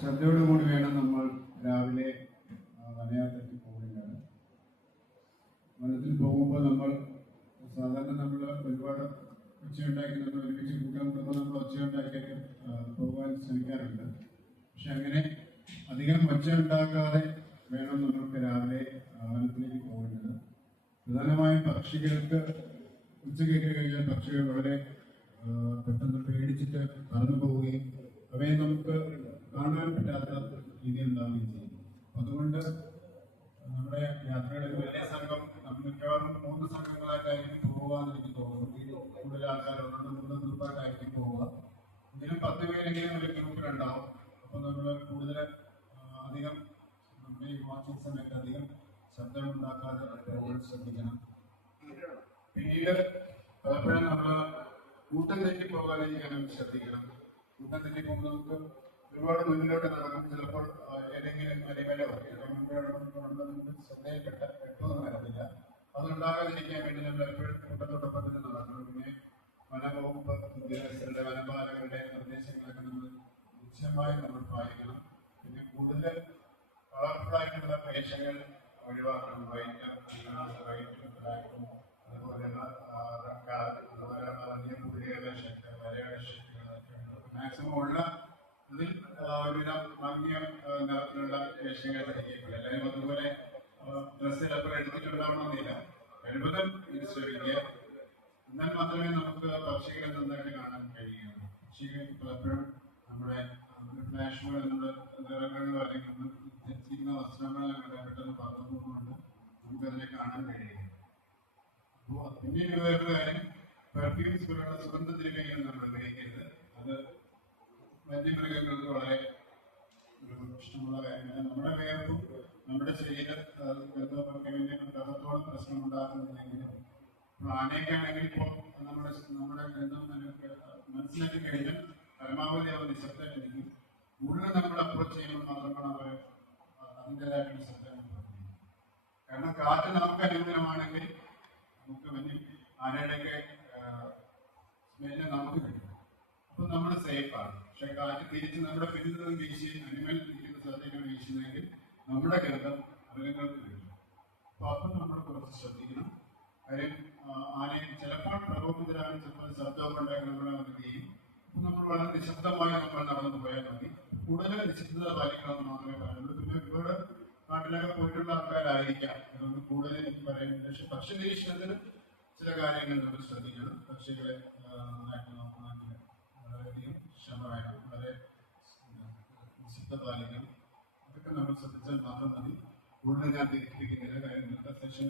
ശ്രദ്ധയോടുകൂടി വേണം നമ്മൾ രാവിലെ വനയാത്രയ്ക്ക് പോകുന്നത്. വനത്തിൽ പോകുമ്പോൾ നമ്മൾ സാധാരണ നമ്മൾ ഒരുപാട് ഒച്ചയുണ്ടാക്കി നമ്മൾ ഒരുമിച്ച് കൂട്ടാൻ കൂടുമ്പോൾ നമ്മൾ ഒച്ചയുണ്ടാക്കിയൊക്കെ പോകാൻ ശ്രമിക്കാറുണ്ട്. പക്ഷെ അങ്ങനെ അധികം ഒച്ച ഉണ്ടാക്കാതെ വേണം നമ്മൾക്ക് രാവിലെ വനത്തിലേക്ക് പോകേണ്ടത്. പ്രധാനമായും പക്ഷികൾക്ക് ഉച്ച കേട്ട് കഴിഞ്ഞാൽ പക്ഷികൾ വളരെ പെട്ടെന്ന് പേടിച്ചിട്ട് പറന്നു പോവുകയും അവയെ നമുക്ക് കാണാൻ പറ്റാത്ത രീതിയിൽ ഉണ്ടാവുകയും ചെയ്യും. അതുകൊണ്ട് നമ്മുടെ യാത്രകളിൽ വലിയ സംഘം മിക്കവാറും 3 സംഘങ്ങളായിട്ടായിരിക്കും പോകാന്ന് എനിക്ക് തോന്നുന്നു. കൂടുതൽ ആൾക്കാരുണ്ട്, 3 ഗ്രൂപ്പായിട്ടായിരിക്കും പോവുക. ഇതിലും 10 പേരെങ്കിലും ഒരു ഗ്രൂപ്പിലുണ്ടാവും. അപ്പൊ നമ്മൾ കൂടുതൽ അധികം നമ്മുടെ ഈ വാച്ചിങ് സമയത്ത് അധികം ശബ്ദം ഉണ്ടാക്കാതെ ശ്രദ്ധിക്കണം. പിന്നീട് പലപ്പോഴും നമ്മൾ കൂട്ടം തെറ്റി പോകാതിരിക്കാനും ശ്രദ്ധിക്കണം. കൂട്ടം തെറ്റി പോകുമ്പോൾ നമുക്ക് ഒരുപാട് മുന്നിലോട്ട് നടക്കും. ചിലപ്പോൾ ഏതെങ്കിലും അരിമലോ നമുക്ക് ശ്രദ്ധയിൽപ്പെട്ടൊന്നും വരത്തില്ല. അതുണ്ടാകാതിരിക്കാൻ വേണ്ടി നമ്മൾ എപ്പോഴും കൂട്ടത്തോടൊപ്പം തന്നെ നടക്കണം. പിന്നെ വനംവകുപ്പ് ഉദ്യോഗസ്ഥരുടെ വനപാലകരുടെ നിർദ്ദേശങ്ങളൊക്കെ നമ്മൾ നിശ്ചയമായി നമ്മൾ പാലിക്കണം. പിന്നെ കൂടുതൽ കളർഫുള്ളായിട്ടുള്ള വേഷങ്ങൾ ഒഴിവാക്കണം. വൈറ്റും ബ്ലാക്കും അതുപോലെയുള്ള വലിയ പുള്ളികളുടെ ഷർട്ട്, വരയുടെ ഷർട്ടുകളൊക്കെ മാക്സിമം ഉള്ള ഇതിൽ ഒരുവിധം ഭംഗിയ നിറത്തിലുള്ള വേഷങ്ങൾ ധരിക്കുക. എല്ലാവരും അതുപോലെ ഡ്രസ്സ് ചിലപ്പോൾ എടുത്തിട്ടുണ്ടാവണമെന്നില്ല. കഴിവതും ഇത് ശ്രമിക്കുക. എന്നാൽ മാത്രമേ നമുക്ക് പക്ഷികളെ നന്നായിട്ട് കാണാൻ കഴിയുകയുള്ളൂ. പക്ഷികൾ പലപ്പോഴും നമ്മുടെ ഫ്ലാഷ് എന്നുള്ള നിറങ്ങളിലോ അല്ലെങ്കിൽ ധരിച്ചിരിക്കുന്ന വസ്ത്രങ്ങളോ പെട്ടെന്ന് പറന്നുകൊണ്ട് നമുക്കതിനെ കാണാൻ കഴിയുകയുള്ളൂ. അപ്പോൾ പിന്നീട് വേറൊരു കാര്യം, പെർഫ്യൂംസ് പോലുള്ള സുഗന്ധദ്രവ്യങ്ങൾ നമ്മൾ ഉപയോഗിക്കരുത്. അത് വന്യമൃഗങ്ങൾക്ക് വളരെ ഇഷ്ടമുള്ള കാര്യമാണ്. നമ്മുടെ വേർപ്പും നമ്മുടെ ശരീരത്തോളം പ്രശ്നം ഉണ്ടാക്കുന്നില്ലെങ്കിലും ആനയൊക്കെയാണെങ്കിൽ ഇപ്പോൾ നമ്മുടെ ഗന്ധം മനസ്സിലാക്കി കഴിഞ്ഞാൽ പരമാവധി അവർ നിശബ്ദമായിരിക്കും. കൂടുതൽ നമ്മൾ അപ്രോച്ച് ചെയ്യുമ്പോൾ മാത്രമാണ് അവർ അതിൻ്റെതായിട്ടുള്ള ശബ്ദം. കാരണം കാറ്റ് നമുക്ക് അനുകൂലമാണെങ്കിൽ നമുക്ക് ആനയുടെയൊക്കെ സ്മെല്ല് നമുക്ക് കിട്ടും. അപ്പൊ നമ്മൾ സേഫാണ്. പക്ഷെ കാറ്റ് തിരിച്ച് നമ്മുടെ പിന്നിൽ നിന്ന് വീശി അനിമൽ ഇരിക്കുന്ന സ്ഥലത്തേക്കാണ് വീശുന്നതെങ്കിൽ നമ്മുടെ ഗന്ധം മൃഗങ്ങൾക്ക് കിട്ടും. അപ്പം നമ്മൾ കുറച്ച് ശ്രദ്ധിക്കണം. കാര്യം ആനയെ ചിലപ്പോൾ പ്രകോപിതരാണ്, ചിലപ്പോൾ ശബ്ദമൊക്കെ ഉണ്ടാക്കി നമ്മളെ അത് ചെയ്യും. അപ്പൊ നമ്മൾ വളരെ നിശബ്ദമായി നമ്മൾ നടന്നു പോയാൽ മതി. കൂടുതൽ നിശബ്ദത പാലിക്കണമെന്ന് മാത്രമേ പറയുള്ളൂ. പിന്നെ ഇവിടെ നാട്ടിലൊക്കെ പോയിട്ടുള്ള ആൾക്കാരായിരിക്കാം, അതുകൊണ്ട് കൂടുതൽ എനിക്ക് പറയുന്നില്ല. പക്ഷെ പക്ഷി നിരീക്ഷണത്തിന് ചില കാര്യങ്ങൾ നമ്മൾ ശ്രദ്ധിക്കണം. പക്ഷികളെ നന്നായിട്ട് നോക്കണമെങ്കിൽ വളരെയധികം ക്ഷമ വേണം, വളരെ നിശബ്ദത പാലിക്കണം. അതൊക്കെ നമ്മൾ ശ്രദ്ധിച്ചാൽ മാത്രം മതി. കൂടുതൽ ഞാൻ തിരിപ്പിക്കുന്നില്ല. കാര്യം ഇന്നത്തെ സെഷൻ